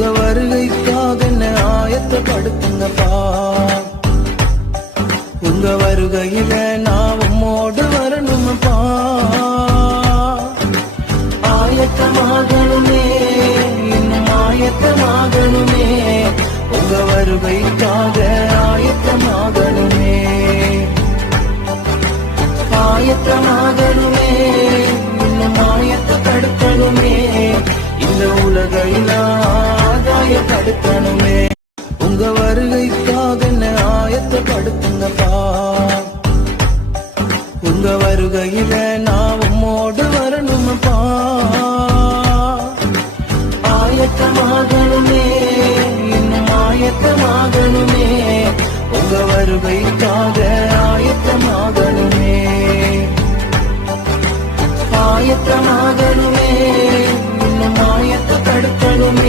உங்க வருகைக்காக என்ன ஆயத்தப்படுத்துங்கப்பா. உங்க வருகையில நான் உம்மோடு வரணுமப்பா. ஆயத்தமாகணுமே, இன்னும் ஆயத்தமாகணுமே. உங்க வருகைக்காக ஆயத்தமாகணுமே, ஆயத்தமாகணுமே, இன்னும் ஆயத்தப்படுத்தணுமே. இந்த உலகையில ஆதாயப்படுத்தணுமே. உங்க வருகைக்காக என்ன ஆயத்தப்படுத்துங்கப்பா. உங்க வருகையில நான் உம்மோடு வரணுமப்பா. ஆயத்தமாகணுமே, இன்னும் ஆயத்தமாகணுமே. உங்க வருகைக்காக ஆயத்தமாகணுமே, ஆயத்தமாகணுமே, இன்னும் ஆயத்தப்படுத்தணுமே.